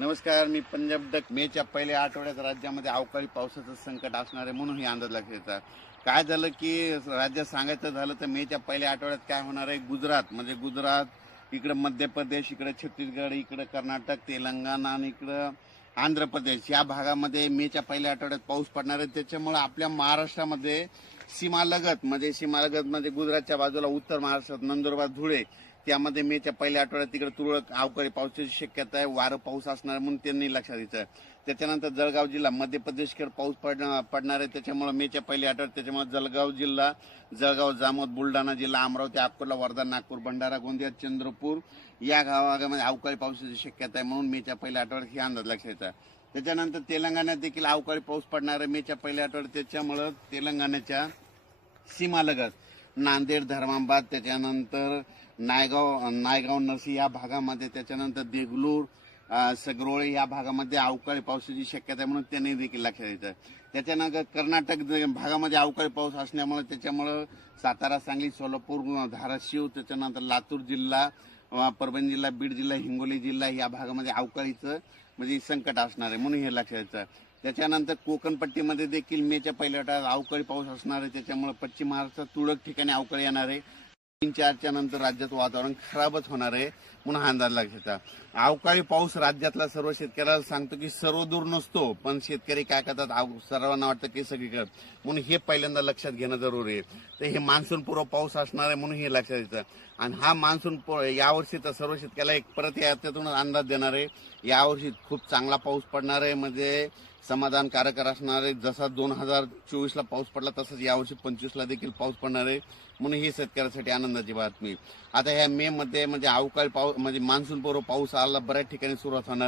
नमस्कार, मी पंजाब डक. मेच्या पहिल्या आठवड्यात राज्यामध्ये अवकाळी पावसाचं संकट असणार आहे म्हणून ही अंदाज लक्षात येतात. काय झालं की राज्यात सांगायचं झालं तर मेच्या पहिल्या आठवड्यात काय होणार आहे, गुजरात, इकडं मध्य प्रदेश, इकडे छत्तीसगड, इकडे कर्नाटक, तेलंगणा आणि इकडं आंध्र प्रदेश या भागामध्ये मेच्या पहिल्या आठवड्यात पाऊस पडणार आहे. त्याच्यामुळे आपल्या महाराष्ट्रामध्ये सीमालगत म्हणजे गुजरातच्या बाजूला उत्तर महाराष्ट्रात नंदुरबार, धुळे त्यामध्ये मेच्या पहिल्या आठवड्यात तिकडे तुरळक अवकाळी पावसाची शक्यता आहे. वारं पाऊस असणार म्हणून त्यांनी लक्षात द्यायचं. त्याच्यानंतर जळगाव जिल्हा मध्य प्रदेशकडे पाऊस पडणार आहे. त्याच्यामुळे मेच्या पहिल्या आठवड्यात त्याच्यामुळे जळगाव, जामोद, बुलढाणा जिल्हा, अमरावती, अकोला, वर्धा, नागपूर, भंडारा, गोंदिया, चंद्रपूर या भागामध्ये अवकाळी पावसाची शक्यता आहे म्हणून मेच्या पहिल्या आठवड्यात ही अंदाज लक्षात येतात. त्याच्यानंतर तेलंगणात देखील अवकाळी पाऊस पडणार आहे मेच्या पहिल्या आठवड्यात. त्याच्यामुळं तेलंगणाच्या सीमालगत नांदेड, धर्माबाद, त्याच्यानंतर नायगाव नरसी या भागामध्ये, त्याच्यानंतर देगलूर, सगरोळे या भागामध्ये अवकाळी पावसाची शक्यता आहे म्हणून त्यांनी देखील लक्षात द्यायचं. त्याच्यानंतर कर्नाटक भागामध्ये अवकाळी पाऊस असल्यामुळे त्याच्यामुळं सातारा, सांगली, सोलापूर, धाराशिव, त्याच्यानंतर लातूर जिल्हा, परभणी जिल्हा, बीड जिल्हा, हिंगोली जिल्हा या भागामध्ये अवकाळीचं म्हणजे संकट असणार आहे म्हणून हे लक्षात द्यायचं. त्याच्यानंतर कोकणपट्टीमध्ये देखील मेच्या पहिल्या आठवड्यात अवकाळी पाऊस असणार आहे. त्याच्यामुळे पश्चिम महाराष्ट्रात तुरळक ठिकाणी अवकाळी येणार आहे. 3-4च्या नंतर राज्याचं वातावरण खराबच होणार आहे म्हणून हा अंदाज लक्षात. अवकाळी पाऊस राज्यातला सर्व शेतकऱ्याला सांगतो की सर्वदूर नसतो, पण शेतकरी काय करतात, सर्वांना वाटतं की सगळीकडे, म्हणून हे पहिल्यांदा लक्षात घेणं जरुरी आहे. तर हे मान्सून पूर्व पाऊस असणार आहे म्हणून हे लक्षात येतं. आणि हा मान्सून यावर्षी तर सर्व शेतकऱ्याला एक परत यातून अंदाज देणार आहे. यावर्षी खूप चांगला पाऊस पडणार आहे, म्हणजे समाधानकारक असणार आहे. जसा 2024ला पाऊस पडला तसंच यावर्षी 25ला देखील पाऊस पडणार आहे म्हणून ही शेतकऱ्यासाठी आनंदाची बातमी. आता ह्या मे मध्ये म्हणजे अवकाळी पाऊस म्हणजे मान्सून पूर्व पाऊस आला बऱ्याच ठिकाणी सुरुवात होणार.